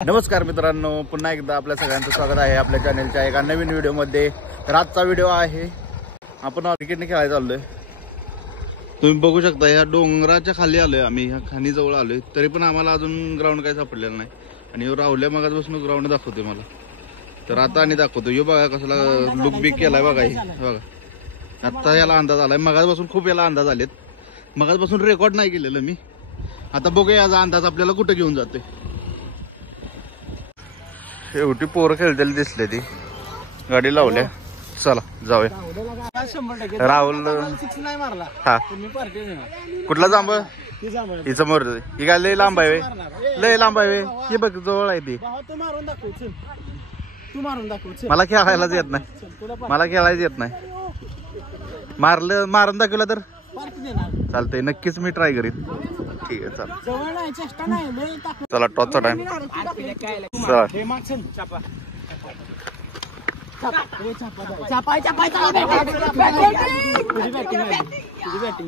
नमस्कार मित्रांनो, पुन्हा एकदा आपल्या सगळ्यांचं स्वागत आहे आपल्या चॅनलच्या एका नवीन व्हिडिओमध्ये। तर आजचा व्हिडिओ आहे आपण क्रिकेट खेळायला चाललोय। तुम्ही बघू शकता या डोंगराच्या खाली आलोय आम्ही, ह्या खाणीजवळ आलोय, तरी पण आम्हाला अजून ग्राउंड काय सापडलेलं नाही। आणि राहुल्या मगाचपासून ग्राउंड दाखवतोय मला, तर आता आणि दाखवतो। यो बघा कसला लुक बिक केलाय बघा, बघा आता याला अंदाज आलाय। मगाचपासून खूप याला अंदाज आलेत, मगाचपासून रेकॉर्ड नाही केलेलं मी। आता बघूया याचा अंदाज आपल्याला कुठे घेऊन जातोय। शेवटी पोरं खेळतेली दिसले, ती गाडी लावल्या, चला जाऊया। राहुल हा कुठला जांब ही समोर, ही काय लय लांब आहे, लय लांब आहे, हे बघ जवळ आहे ती। मला खेळायलाच येत नाही, मला खेळायच येत नाही। मारून दाखवलं तर चालतंय, नक्कीच मी ट्राय करीन। ठीक आहे चला, चला टॉसचा टाइम।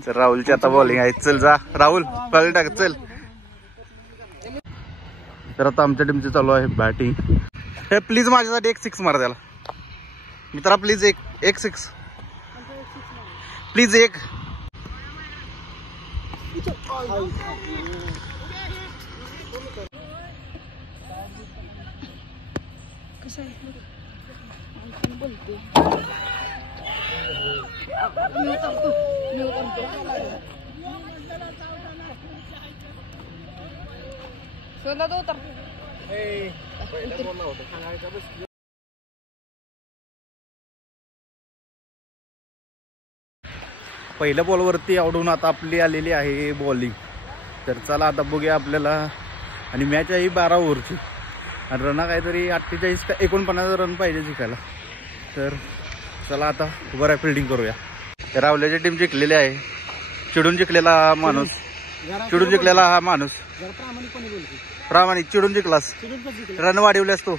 राहुलची आता बॉलिंग आहे, चल जा राहुल, बॉलिंग टाक चल। तर आता आमच्या टीमची चालू आहे बॅटिंग। हे प्लीज माझ्यासाठी एक सिक्स मार द्याला मित्रा, प्लीज एक सिक्स, प्लीज एक। पहिल्या बॉलवरती आवडून आता आपली आलेली आहे बॉलिंग। तर चला आता बघूया आपल्याला, आणि मॅच आहे 12 ओव्हरची, आणि रन काहीतरी 48 का 49 रन पाहिजे जिंकायला। तर चला आता बरं फिल्डिंग करूया। राहुल्याची टीम जिंकलेली आहे, चिडून जिंकलेला हा माणूस, चिडून जिंकलेला हा माणूस, प्रामाणिक चिडून जिंकलास, रन वाढवल्यास तू।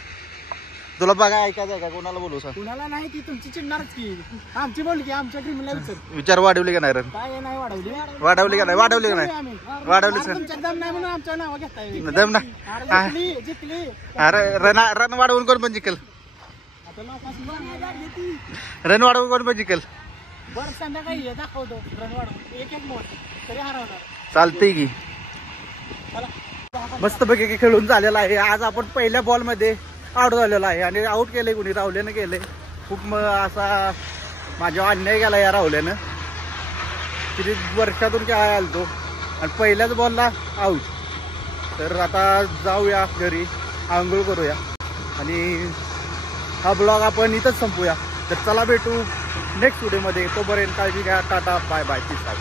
तुला बघा ऐकायचं आहे का, कोणाला बोलू सांग? कुणाला नाही, ती तुमची चिडणारच की, आमची बोल की, आमच्या टीमला विचार वाढवली का नाही रन? काय नाही वाढवली, वाढवली का नाही? वाढवली का नाही? वाढवली सर, दम नाही म्हणून आमच्या नाव घेताय, दम ना जिंकली। अरे रन वाढवून कोण पण जिंकल, रन वाढवून कोण पण जिंकल। बरं संध्याकाळी दाखवतो रन वाढवून, एक मोड तरी हरवणार, चालतंय की। मस्त पैकी खेळून झालेला आहे। आज आपण पहिल्या बॉल मध्ये आउट झालेला आहे, आणि आउट केले कुणी? राहुल्यानं केले। खूप असा माझ्या अन्याय केला या राहुल्यानं, किती वर्षातून काय आलतो, आणि पहिल्याच बॉलला आउट। तर आता जाऊया घरी, आंघोळ करूया, आणि हा ब्लॉग आपण इथंच संपूया। तर चला भेटू नेक्स्ट व्हिडिओमध्ये, तोपर्यंत काळजी घ्या, tata bye bye, peace out.